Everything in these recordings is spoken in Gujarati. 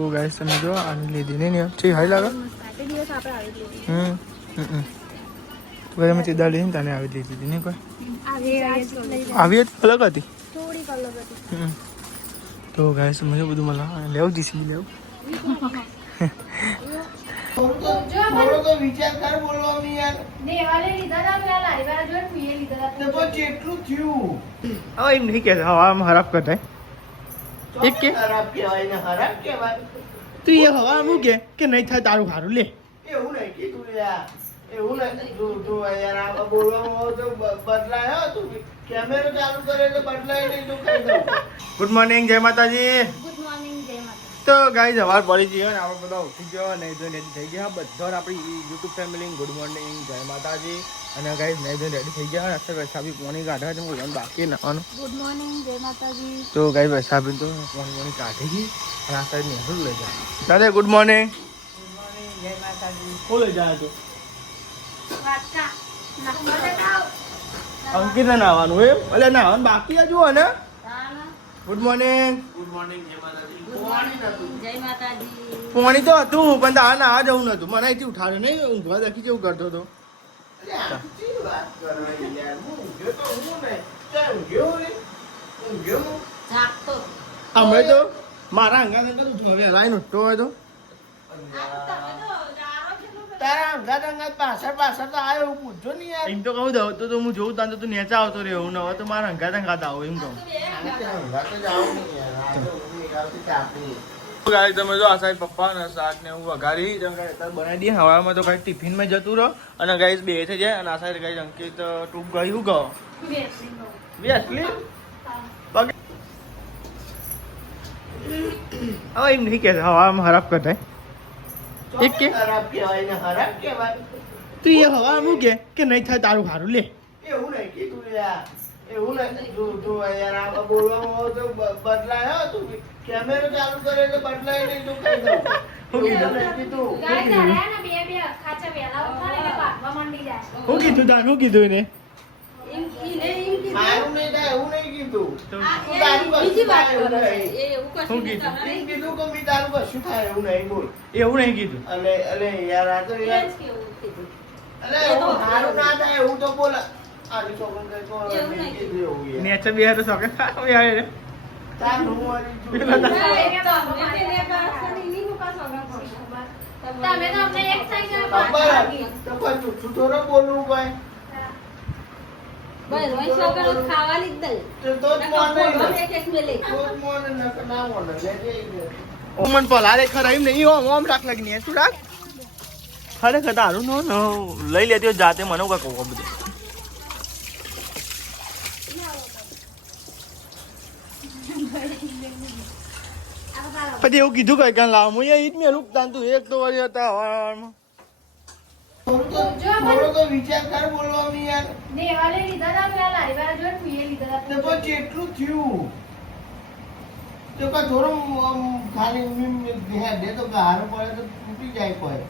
તો ગાઈસ તમે જો આની લીધી નહીં ને ઠીક હાઈ લાગે તો ભાઈ અમે ચીદા લઈને તને આવી લીધી હતી નહીં કોઈ આવી અલગ હતી તો ગાઈસ મને બધું મળે લેવું જઈશ લેવું વિચાર કર બોલવાની યાર કેટલું થયું હવે એમ નહીં કે હવામાં ખરાબ કરતા એક કે ખરાબ કહેવાય ને ખરાબ કહેવાય તું એ હવા મૂકે કે નહીં થાય તારું સારું લે એવું નહીં કીધું યાર એવું નહીં તું યાર આ બોલવામાં તો બદલાય હો તું કેમેરો ચાલુ કરે તો બદલાય નહીં તું કહી દઉં ગુડ મોર્નિંગ જય માતાજી તો ગાઈસ સવાર પડી ગઈ અને આપણે બધા ઉઠી ગયો નહીં ધોઈને રેડી થઈ ગયા બધાને આપણી યુટ્યુબ ફેમિલી ગુડ મોર્નિંગ જય માતાજી અને ગાઈસ નહીં ધોઈને રેડી થઈ ગયા અત્યારે વૈશાભી પોણી કાઢવા છે હું બાકી નાવાનું ગુડ મોર્નિંગ જય માતાજી તો ગાઈસ વૈશાભી તો પોણી કાઢી ગઈ અને આ સાઈડ નેહરુ લઈ જાય દાદા ગુડ મોર્નિંગ જય માતાજી કોણ લઈ જાય તો વાટકા અંકિતને નાવાનું એમ એટલે નાવાનું બાકી જુઓ ને ગુડ મોર્નિંગ ગુડ મોર્નિંગ જય માતાજી જય માતાજી પોણી તો હતું પણ તારે ના જવું નતું મને અહીંથી ઉઠાડ્યો નહીં ઊંઘવા દેખી જેવું કરતો હતો જાગતો હમણાં તો મારા અંગા અંગા ઉઠવા વહેલા ઉઠતો હોય તો તારા અંગાત અંગાત પાછળ પાછળ તો આવ્યો એવું પૂછજો નહીં યાર એમ તો કહું દઉં તો હું જોઉં તાન તો તું નેચા આવતો રહ્યો હું હવે તો મારા અંગાત અંગાત આવો એમ કહું ગાય તમે જો આ સાઈડ પપ્પા ને શાક ને હું વઘારી બનાવી દઈએ હવામાં તો કઈ ટિફિનમાં જતું રહો અને ગાઈસ બે થઈ જાય અને આ સાઈડ ગાઈસ અંકિત ટૂંક ગઈ હું કહો બે અસલી હવે એમ નહીં કે હવામાં ખરાબ કરતા એક કે ખરાબ કહેવાય ને ખરાબ કહેવાય તું એ હવા મૂકે કે નહીં થાય તારું સારું લે એવું નહીં કીધું યાર એવું નહીં તું યાર આ બોલવામાં તો બદલાય હો તું કેમેરો ચાલુ કરે તો બદલાય નહીં તું કહી દઉં એવું નહીં કીધું હું કીધું તાર હું કીધું એને મારું નહીં થાય એવું નહીં કીધું શું કીધું એમ કીધું કે મેં તારું કશું થાય એવું નહીં બોલ એવું નહીં કીધું અલે યાર આ તો યાર અલે એવું સારું ના થાય એવું તો બોલ આની છોકરી તો નહીં કીધું એવું યાર નેચર બે તો સોકે આવે તાર હું વાળી છું. ખબર હતી. તો કોઈ જૂઠું થોડો બોલવું ભાઈ ખાવાની જ તો જ મોને દઈ તો જ મોને ના મોને લેજે ઓમન પલારે ખરા એમ નહીં ઓમ ઓમ રાખ લગની શું રાખ ખરેખર તારું નો લઈ લેતી જાતે મને કોઈ કહું બધું પછી એવું કીધું કઈ કાન લાવ હું ઈદ મેલું તાન તું એક તો વળી હતા હવામાં થોડો તો વિચાર કર બોલવાની યાર તો કેટલું થયું તો કા થોડું ખાલી દે તો હારું પડે તો તૂટી જાય કોઈ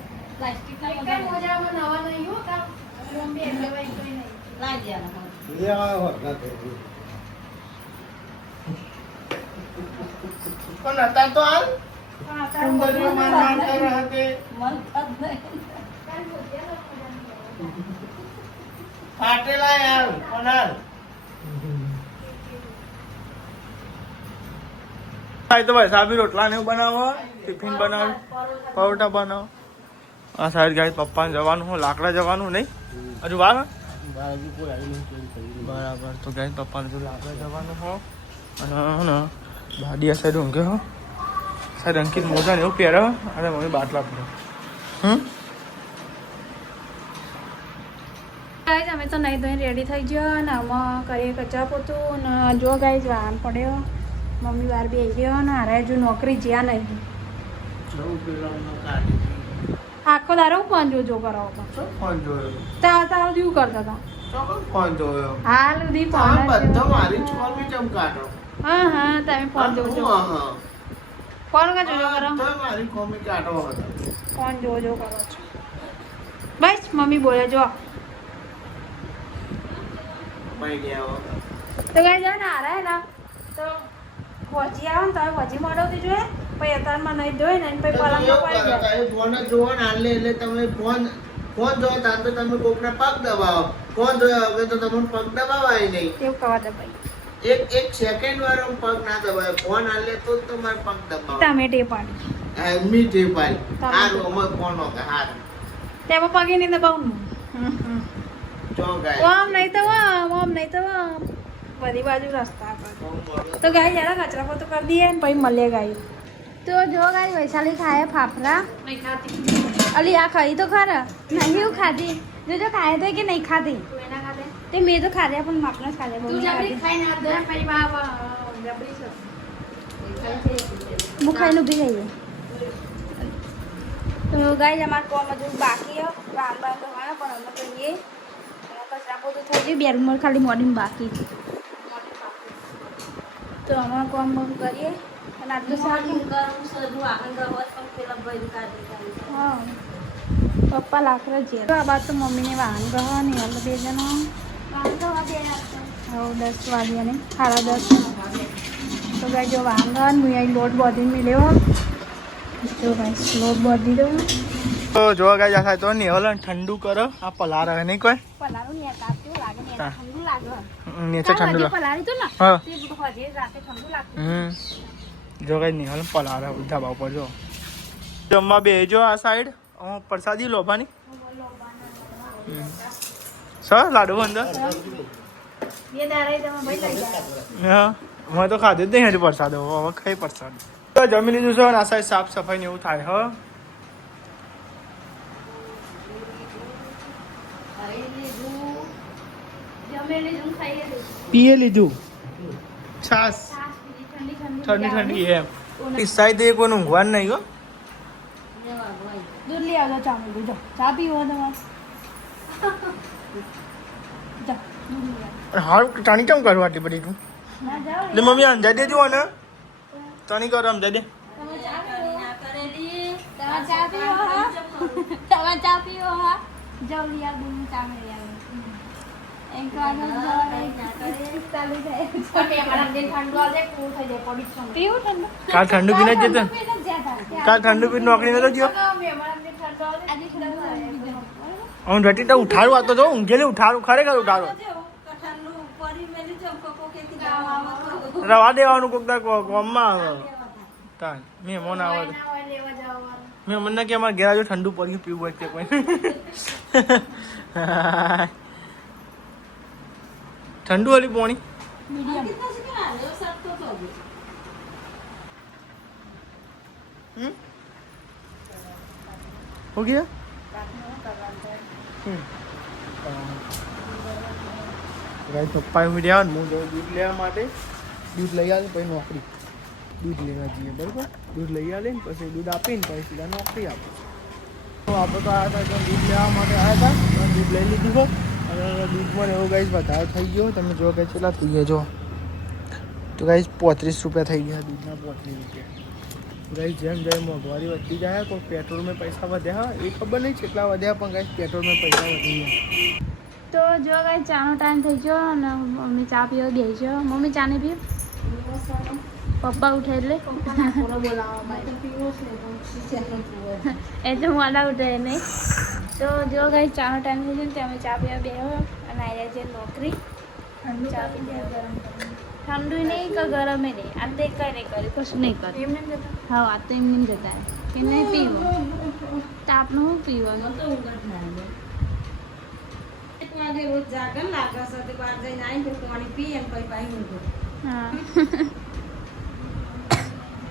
પણ હતા તો હાલ સુંદરીઓ માર માર કરે હતી ફાટેલા યાર પણ હાલ તો ભાઈ સાબી રોટલા ને એવું બનાવો ટિફિન બનાવ પરોઠા બનાવો આ સાઈડ ગાય પપ્પાને જવાનું હું લાકડા જવાનું નહીં હજુ વાર બરાબર તો ગાય પપ્પાને જો લાકડા જવાનું હો અને ને દાદી આ સાઈડ ઊંઘે હો સાઈડ અંકિત મોજા ને એવું પહેરે અને મમ્મી બાટલા પડે ગાઈઝ અમે તો નહીં ધોઈને રેડી થઈ ગયો અને આમાં કરીએ કચરા પોતું ને જો ગાઈઝ વાહન પડ્યો મમ્મી વાર બી આવી ગયો ને હારે હજુ નોકરી જ્યાં નહીં આખો દારો ફોન જોજો કરો ફોન જોયો તાર શું કરતા હતા ફોન જોયો હાલ સુધી આ ફોન બધો મારી છોકરી ચમ કાઢો હા હા તમે ફોન જોજો હા ફોન કા જોજો કરો તો મારી કોમી કાઢો હતો ફોન જોજો કરો છો બસ મમ્મી બોલે જો ભાઈ ગયા તો ગાઈઝ ને હારે ને તો હોજી આવો ને તમે હોજી મોડવતી જોઈએ પછી અત્યારમાં નહીં ધોઈ ને પછી પલંગમાં પડી જાય. ફોન જ જોવો ને હાલે એટલે તમે ફોન જોવો ત્યાં તો તમે કોકના પગ દબાવો. ફોન જોયો હવે તો તમને પગ દબાવાય નહીં. એવું કવા દે ભાઈ. એક સેકન્ડ વાર પગ ના દબાવે. ફોન હાલે તો જ તમારે પગ દબાવો. ટમેટે પાડી. એમની ટેપ આવી. હારું અમાર ફોન હોકે હારું. તેમાં પગે નહીં દબાવવાનું. જો ગાય ઓમ નહીં તો ઓમ નહીં તો ઓમ. બધી બાજુ રસ્તા પર. તો ગાય જરા કચરા પોતું કરી દઈએ ને પછી મળીએ ગાય. તો જો ગાય વૈશાલી ખાય ફાફડા. નહીં ખાતી. અલી આ ખાઈ તો ખરા. નહીં હું ખાધી. જો ખાય તો કે નહીં ખાધી. તે મેં તો ખાધ્યા પણ માપના જ ખાધ્યા. તું જબરી ખાઈને આ દે પછી બાપ જબરી છે. હું ખાઈને ઊભી રહી. તો ગાય અમારે કોમ હજુ બાકી હે. રામ બામ તો હોય પણ અમે કહીએ કચરા પોતું થઈ ગયું. બે રૂમ ખાલી મોર્નિંગ બાકી છે. તો અમે કોમ બમ કરીએ અને આટલું સારું હા પપ્પા લાકડા છે. તો આ બાદ તો મમ્મીને વાહન ગવા ને એટલે બે જણા 10 વાગ્યા ને 10:30. તો ગાય જો વાહન ગવા ને અહીં લોટ બોધી મેળ્યો. તો ગાય લોટ બોધી દો. તો જોવા ગાય આ થાય તો નિહલ ઠંડુ કરો. આ પલાર હે નહીં કોઈ પલારું ને કાપ્યું લાગે ને ઠંડુ લાગે. નીચે ઠંડુ લાગે. પલારી તો ના હા તે હજી રાતે ઠંડુ લાગતું. જો ગાય નિહલ પલાર ધાબા ઉપર જો જમવા બેજો આ સાઈડ પ્રસાદી લોભાની સર લાડુ અંદર બે દારે તમે ભાઈ લઈ જાય. હા મેં તો ખાધું જ નહીં હજુ પ્રસાદ હવે ખાઈ પ્રસાદ તો જમી લીધું છે આ સાઈડ સાફ સફાઈ ને એવું થાય હ પીએ લીધું છાસ ઠંડી ઠંડી એમ સાઈડ કોઈ ઊંઘવાનું નહીં હો દૂધ લઈ આવજો ચા મેળવી જો ચા પીવો તમારે જા દૂધ લઈ આવો. હારું ચાણી કેમ કરવા આટલી બધી તું ના જાઓ એટલે મમ્મી અંજાઈ દેજો ને ચાણી કરો સમજાઈ દે તમે ચા પીવો હા તમે ચા પીવો હા જાઓ લઈ આવો દૂધ ચા મેળવી આવો. એક વાગે ચાલુ થાય પીવું ઠંડુ કાલ ઠંડુ પીને જ જતો કાલ ઠંડુ પીને નોકરી નતો ગયો હું રટી તો ઉઠાડું આ તો જો ઊંઘેલી ઉઠાડું ખરેખર ઉઠાડું રવા દેવાનું કોક ગામમાં આવે તાન મહેમાન આવે મેં મને કે અમારે ઘેર આવજો ઠંડુ પડ્યું પીવું હોય તે કોઈ ઠંડુ વાળી પોણી हो गया ગાઈસ પપ્પા વિડિયા હું દૂધ લેવા માટે દૂધ લઈ આવે પછી નોકરી દૂધ લેવા જઈએ બરાબર દૂધ લઈ આવે ને પછી દૂધ આપીને પછી સીધા નોકરી આપે તો આપણે તો આવ્યા હતા દૂધ લેવા માટે આવ્યા હતા દૂધ લઈ લીધું હોય અને દૂધમાં એવું ગાઈસ વધારે થઈ ગયો તમે જો કે કેટલા થઈ ગયા જો તો ગાઈસ 35 રૂપિયા થઈ ગયા દૂધના 35 રૂપિયા ગાઈસ જેમ જેમ મોંઘવારી વધતી જાય કોઈ પેટ્રોલમાં પૈસા વધ્યા એ ખબર નહીં કેટલા વધ્યા પણ ગાઈસ પેટ્રોલમાં પૈસા વધી ગયા. તો જો ગાઈસ ચાનો ટાઈમ થઈ ગયો અને મમ્મી ચા પીવા ગઈ છે. મમ્મી ચા નહીં પીવ પપ્પા ઉઠે એટલે એ તો મોડા ઉઠે નહીં. તો જો ગાઈસ ચાનો ટાઈમ થઈ ગયો ને અમે ચા પીવા બે અને આવ્યા છે નોકરી ચા પી ગરમ ઠંડુ નહીં કે ગરમ નહીં આ તો કંઈ નહીં કર્યું કશું નહીં કર્યું હા આ તો એમને જતા કે નહીં પીવું તાપનું શું પીવાનું હા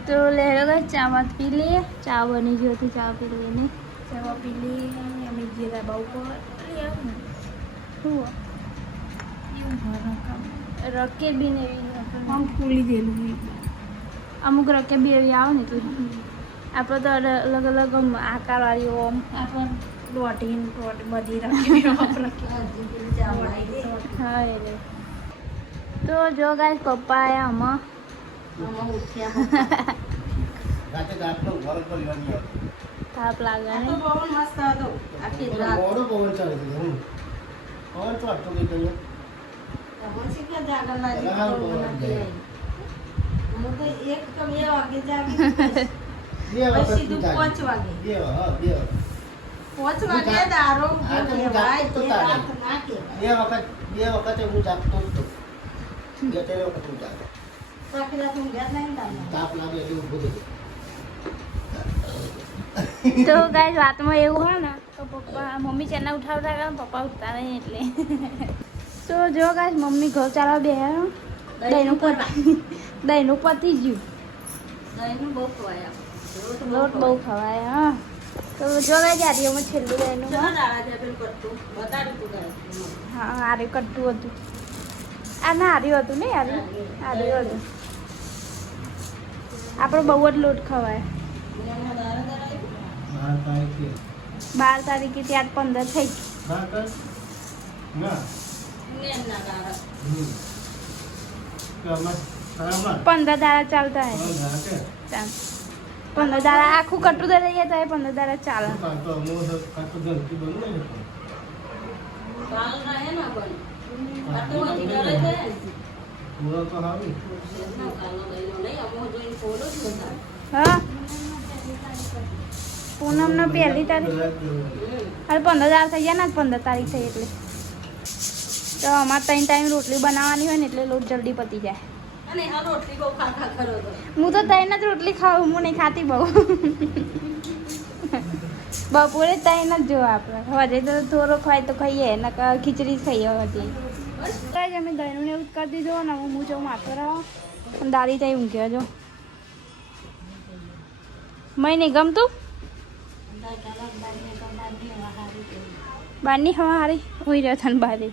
તો લેરો ગઈ ચા વાત પી લઈએ ચા બની ગયો હતી ચા પી લઈએ ને ચા પી લઈએ અમે જઈએ બહુ પર શું રકે બી ને આમ ફૂલી ગયેલું અમુક રકે બી એવી આવે ને તો આપણે તો અલગ અલગ આકારવાળી ઓમ પ્રોટીન બધી રકે હા એટલે તો જો ગાઈસ પપ્પા આયા તાપ લાગે ને બે વખત સીધું તું 5 વાગે. બે હા બે 5 વાગે દારો હા, તો હું કહેવાય, જાગતો તે તો તારે. રાત ના કહેવાય. બે વખતે હું જાગતો જ તો બે ત્રણ વખત હું જાગતો તો આખી રાત ઊંઘ્યા જ નહીં ને તમે. તાપ લાગે એટલે ઊભું થઈ તો ગાઈસ વાતમાં એવું હોય ને તો પપ્પા મમ્મી ચેના ઉઠાવતા કરે પપ્પા ઉઠતા નહીં એટલે તો જો ગાઈસ મમ્મી ઘર ચાલવા બે દહીંનું પતી ગયું. દહીંનું બહુ ખવાય લોટ બહુ ખવાય હા. તો જો ગાઈસ યાદીઓમાં છેલ્લું દહીંનું ચાલો દાડા છે પેલું કરતું બતાડ્યું તું તારે. હા હાર્યું કટતું હતું. આ ના હાર્યું હતું ને હાર્યું હતું. આપણો બહુ જ લોટ ખવાય. એના દાડા દાડા 12 તારીખે 12 તારીખે ત્યાં 15 થઈ ગઈ. ના કર ના એના દાડા. કમર કમર 15 દાડા ચાલતા હે ના કે ચાલ 15 દાડા આખું કટું દઈ દઈએ તો 15 દાડા ચાલે. તો મો કાટો જલ્દી બનવું ને કાલ રહે ના પણ. કાટો વાળી ડરે છે. મો તો હાવી ના કાલનો દહીંનો નહીં અમો જોઈને ફોલો જ બધા. હા પૂનમનો પહેલી તારીખ હવે 15 દાડા થઈ ગયા ને 15 તારીખ થઈ એટલે તો અમારે 3 ટાઈમ રોટલી બનાવવાની હોય ને એટલે લોટ જલ્દી પતી જાય. અને આ રોટલી બહુ ખા કરો તો. હું તો 3 જ રોટલી ખાઉં હું નહીં ખાતી બહુ. બપોરે 3 જ જો આપણે હજે તો થોડો ખાય તો ખાઈએ નકર ખીચડી જ ખાઈએ હતી. બસ અમે દહીંનું ને એવું જ કરી દીધું ને હું જો માથો રહો પણ દાદી ત્યાં ઊંઘ્યો જો મય નહીં ગમતું બહારની હવા હારી હોઈ રહ્યો હતા ને બારી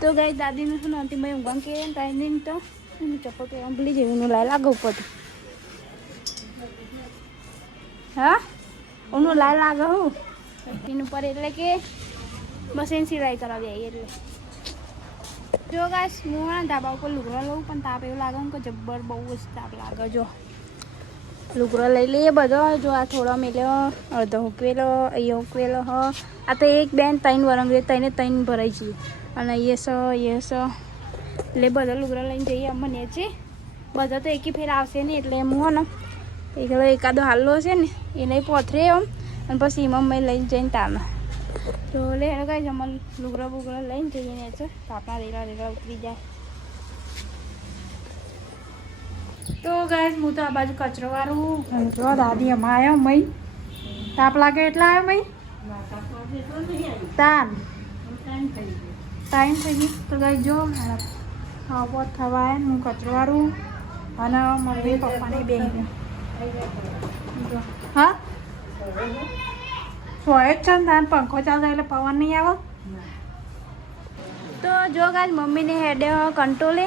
તો ગઈ દાદીને શું નહોતી મેં ઊંઘવા કે ટાઈમ તો એનું ચપ્પલ પહેરવા ભૂલી જવું એનું લાય લાગે ઉપર હા એનું લાય લાગે હું એનું પર એટલે કે મશીન સિલાઈ કરાવી આવી એટલે જો ગાઈસ હું ને ધાબા ઉપર લુગડો લઉં પણ તાપ એવું લાગે ને કે જબ્બર બહુ જ તાપ લાગે જો લુગડો લઈ લઈએ બધો જો આ થોડો મેલ્યો અડધો ઉકવેલો અહીંયા ઉકવેલો હ આ તો એક બેન 3 વરંગ ત્રણે 3 ભરાઈ છે અને અહીંયા એટલે બધો લુગડો લઈને જઈએ અમને છે બધા તો એકી ફેર આવશે ને એટલે એમ હો ને એકાદો હાલ્લો હશે ને એને પોથરે એમ અને પછી એમાં મેં લઈને જઈને તારમાં તો લે કઈ અમને લુગડો બુગડો લઈને જઈએ ને છે તો આપણા રેલા ઉતરી જાય. તો ગાઈસ હું તો આ બાજુ કચરો વાળું અને જો દાદી અમા આવ્યો મય તાપ લાગે એટલા આવ્યો મય તાન ટાઈમ થઈ ગયો તો ગાઈસ જો હા બહુ થવાય હું કચરો વાળું અને મમ્મી પપ્પાને બે હા સોય જ છે ને તાન પંખો ચાલતો એટલે પવન નહીં આવે તો જો ગાઈસ મમ્મીને હેડે કંટ્રોલે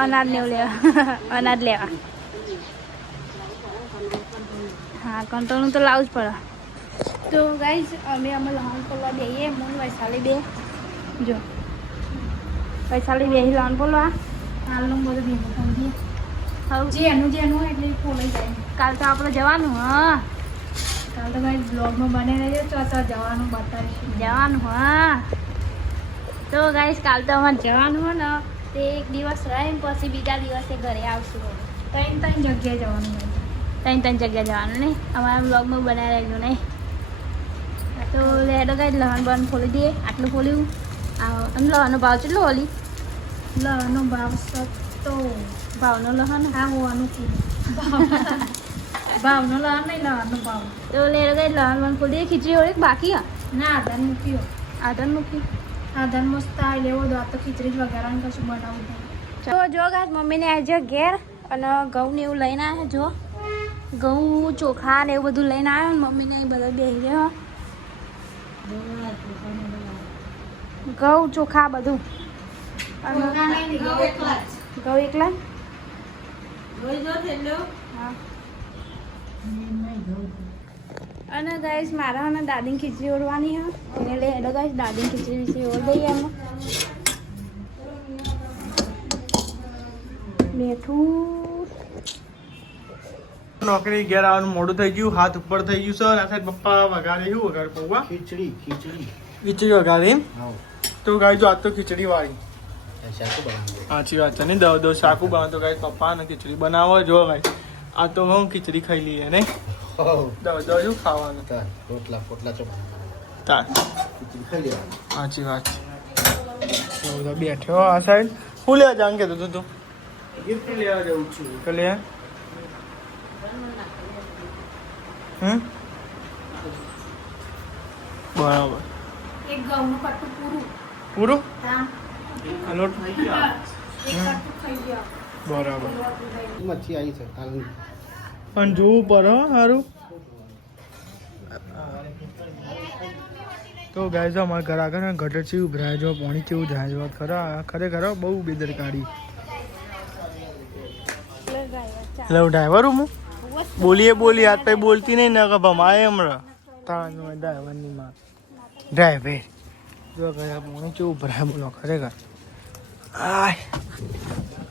અનાજ ને લેવા અનાજ લેવા હા કંટ્રોલનું તો લાવવું જ પડે. તો ગાઈઝ અમે લહણ પોલવા દઈએ હું વૈશાલી બે જો વૈશાલી બે લહણ પોલવા હાલનું બધું ભેગું સમજીએ હવે જેનું એટલે પોલાઈ જાય. કાલ તો આપણે જવાનું હા કાલ તો ભાઈ બ્લોગમાં બને રહેજો ચોથા જવાનું બતાવીશું જવાનું હા. તો ગાઈઝ કાલ તો અમારે જવાનું હોય ને તે એક દિવસ રહીને પછી બીજા દિવસે ઘરે આવશું. ત્રણ જગ્યાએ જવાનું હોય ત્રણ જગ્યાએ જવાનું નહીં અમારા બ્લોગમાં બનાવી રહેજો નહીં. તો લેડો કાંઈ લહણ બહન ખોલી દઈએ આટલું ખોલ્યું અને લહણનો ભાવ કેટલો હોલી લહણનો ભાવ સત્તો ભાવનો લહણ હા હોવાનું ભાવનો લહણ નહીં લહણનો ભાવ તો લેડો કાંઈ લહણ બહન ખોલી દઈએ. ખીચડી હોળી બાકી હા ના આધાર મૂક્યો આધાર મસ્ત આવી લેવો દો આ તો ખીચડી જ વગાડવાનું કશું બનાવવું થાય. તો જો ગાઈસ મમ્મીને આજે ઘેર અને ઘઉં ને એવું લઈને આવ્યા જો ઘઉં ચોખા ને એવું બધું લઈને આવ્યો ને મમ્મીને એ બધા બેસી રહ્યો ઘઉં ચોખા બધું ઘઉં એકલા હા અને ગાઈસ મારા અને દાદીની ખીચડી ઓળવાની હા એને લઈ હેડો ગાઈસ દાદીની ખીચડી વિશે ઓળ દઈએ એમાં મેઠું નોકરી ઘેર આવવાનું મોડું થઈ ગયું હાથ ઉપર થઈ ગયું સર આ સાઈડ પપ્પા વગાડે શું વગાડે પૌવા ખીચડી ખીચડી વગાડે એમ હા તો ગાય જો આજ તો ખીચડી વાળી શાકુ બનાવો સાચી વાત છે નહીં દો શાકું બનાવતો ગાઈસ પપ્પા ને ખીચડી બનાવો જો ગાઈસ આ તો હું ખીચડી ખાઈ લઈએ નહીં દો શું ખાવાનું રોટલા પોટલા ચો બનાવવાના તાર ખીચડી ખાઈ લેવાની સાચી વાત છે તો બધા બેઠો આ સાઈડ હું લેવા જાણ કે તું ગિફ્ટ લેવા જવું છું તો લે બરાબર એક ઘઉંનું કટ્ટું પૂરું પૂરું તામ હલો એક કટ્ટું ખાઈ ગયા બરાબર મચ્છી આવી છે કાલની પણ જોવું પડે હો સારું તો ગાય અમારા ઘર આગળ ગટર ચેવું ભરાય જો પાણી ચેવું જાય જો ખરેખર બહુ બેદરકારી એટલે ડ્રાઈવર હું બોલીએ હાથ પછી બોલતી નહીં ને કે ભમાય હમણાં તારા ડ્રાઈવરની માં ડ્રાઈવર જો ઘરે પાણી ચેવું ભરાય બોલો ખરેખર આય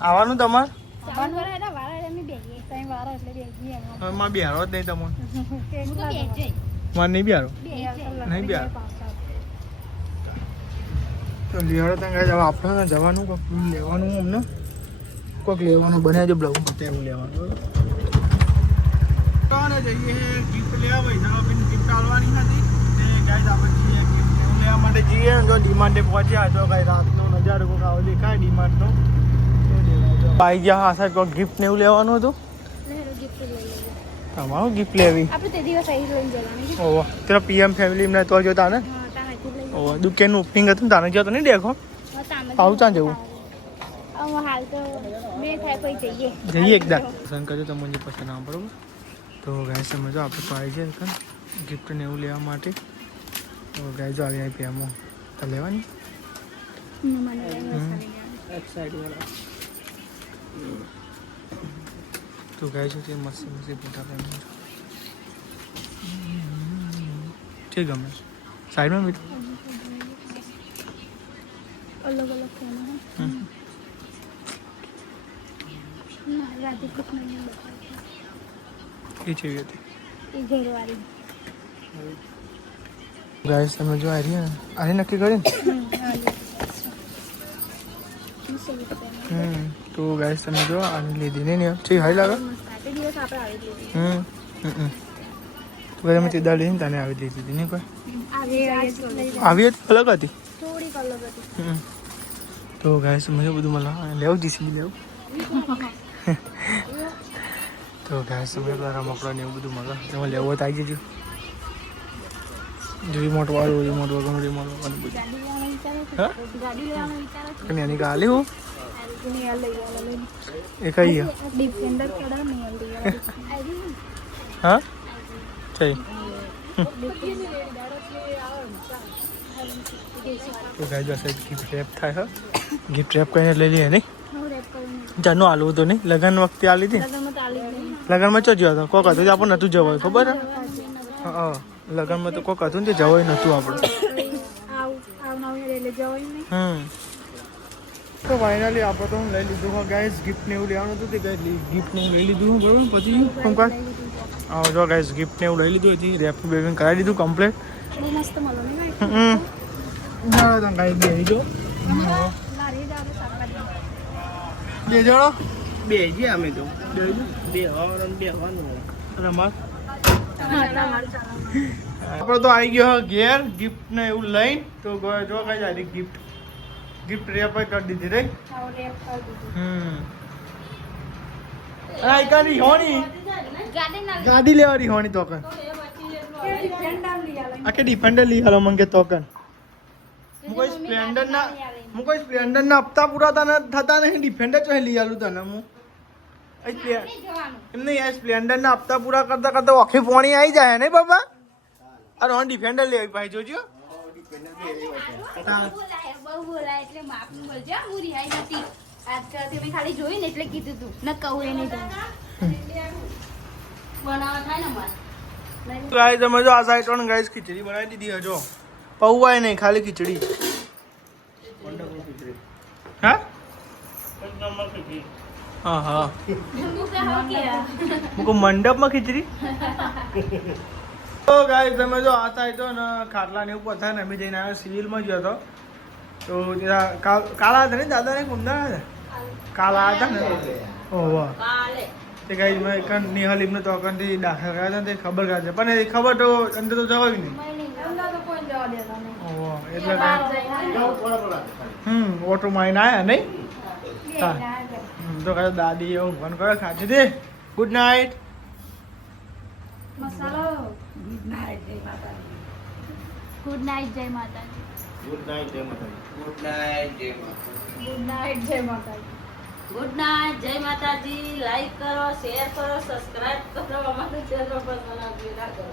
આવવાનું તમારે માં બિહારો જ નહીં તમને મારે નહીં બિહારો નહીં બિહારો તો લેવાડો ત્યાં ગાય આપણે જવાનું કોઈક લેવાનું અમને કોઈક લેવાનું બને જો બ્લાઉઝ માટે એવું લેવાનું જઈએ ગિફ્ટ લેવા ભાઈ ગિફ્ટ આવવાની હતી તે ગાય આપણે જઈએ ગિફ્ટ લેવા માટે જઈએ જો ડિમાન્ડે પહોંચ્યા જો ગાય રાતનો નજારો કોઈક આવો દેખાય ડિમાન્ડનો આવી ગયા હા સાહેબ કોઈ ગિફ્ટ ને એવું લેવાનું હતું તમારું ગિફ્ટ લેવી આપણે તે દિવસ અહીં લઈને જવાનું ઓહો તેરા પીએમ ફેમિલી એમને તો જોતા ને ઓહો દુકાનનું ઓપનિંગ હતું ને તાને ગયો તો નહીં દેખો આવું ચાં જવું હાલ તો મેં થાય પછી જઈએ જઈએ એકદમ પસંદ કરજો તમને પસંદ આવો બરોબર તો ગાય સમજો આપણે તો આવી જાય kan ગિફ્ટ ને એવું લેવા માટે તો ગાય જો આવી આવી પીએમો તો લેવાની તો ગાય છે તે મસ્ત ફોટા પાડી ઠીક ગમે સાઈડમાં મીઠું અલગ અલગ ખાના ના રાતે કૃષ્ણ એ જેવી હતી એ ઘરવાળી ગાય તમે જો આ રહી ને આને નક્કી કરી ને તો ગાય તમે જો આની લીધી નહીં ઠીક હાઈ લાગે દિવસ આપણે આવી લીધી તો તમે તે દાળ લઈને તને આવી દીધી નહીં કોઈ આવી હતી અલગ હતી થોડીક અલગ હતી તો ગાય સમજો બધું મને લેવું જીસીબી લેવું તો ગાય સમજો રમકડા ને એવું બધું મળે તેમાં લેવું હોય તો આવી જજો રિમોટ વાળું રિમોટ વગરનું રિમોટ વગરનું બધું હા ગાડી લેવાનો વિચાર છે અને એની ગાલી હું નિયર લઈ આવવાનું એ કઈ ડિફેન્ડર કડા નિયર લઈ હા ચઈ તો ગાય જો સાહેબ ગિફ્ટ રેપ થાય હા ગિફ્ટ રેપ કરીને લઈ લઈએ નહીં જાનું આલું તો નહીં લગ્ન વખતે આલી હતી લગ્નમાં ચો જ્યો હતો કોક હતું આપણને નહોતું જવાય ખબર હા લગ્નમાં તો કોક હતું ને તે જવાય નહોતું આપણે તો ફાઇનલી આપણે તો હું લઈ લીધું હા ગાઈસ ગિફ્ટ ને એવું લેવાનું હતું તે ગિફ્ટ ને હું લઈ લીધું બરોબર પછી શું કાંઈ હા જો ગાઈસ ગિફ્ટ ને એવું લઈ લીધું હતી રેપ બેપિંગ કરાવી દીધું કમ્પ્લીટ બહુ મસ્ત મળો ને ના તો ગાઈ બેસી જો બે જણો બે જે અમે તો બે બેવાનું અને અમાર આપણે તો આવી ગયો ઘેર ગિફ્ટ ને એવું લઈને તો જો કઈ જાય ગિફ્ટ રેપ કરી દીધી રે આઈકાની હોની ગાડી લેવાની હોની તોકન આકે ડિફેન્ડર લઈ હાલો મંગે તોકન હું કોઈ સ્પ્લેન્ડર ના હપ્તા પૂરા થતા નહીં ડિફેન્ડર ચોહે લઈ આલું તને હું એમ નહીં સ્પ્લેન્ડર ના હપ્તા પૂરા કરતા કરતા ઓખી પોણી આવી જાય ને બાબા અરે હું ડિફેન્ડર લેવી ભાઈ જોજો બહુ બોલાય એટલે માફ કરજો હું રિહાઈ નથી આજકાલ તમે ખાલી જોઈ ને એટલે કીધું તું ન કહું એ નહીં બનાવવા થાય ને મારે ગાઈસ તમે જો આ સાઈડ પણ ગાઈસ ખીચડી બનાવી દીધી હજો પૌવાય નહીં ખાલી ખીચડી હા હા હા મુકો મંડપમાં ખીચડી તો ગાઈસ તમે જો આ સાઈડ તો ને ખાટલા ને ઉપર થાય ને અમે જઈને આવ્યો સિવિલમાં ગયો હતો તો કાલા હતા ને દાદા ને કુંદા હતા કાલા હતા ને ઓહો કાલે તે ગાઈસ મેં કન નિહાલ ઇમને તો કનથી દાખલ કર્યા હતા ને તે ખબર કાઢે પણ એ ખબર તો અંદર તો જવાય નહીં અંદર તો કોઈ જવા દેતા નહીં ઓહો એટલે બહાર જઈને જાઓ, થોડા થોડા. ઓટો મારીને આયા નહીં ગયા ગયા. તો કાંઈ દાદી એવું ફોન કરે ખાધી દે ગુડ નાઇટ મસાલો ગુડ નાઇટ જય માતાજી. ગુડ નાઇટ જય માતાજી ગુડ નાઇટ જય માતાજી. ગુડ નાઇટ જય માતાજી. ગુડ નાઇટ જય માતાજી ગુડ નાઇટ જય માતાજી. લાઈક કરો, શેર કરો, સબસ્ક્રાઇબ કરો, અમારું ચેનલ પર બનાવી રાખો.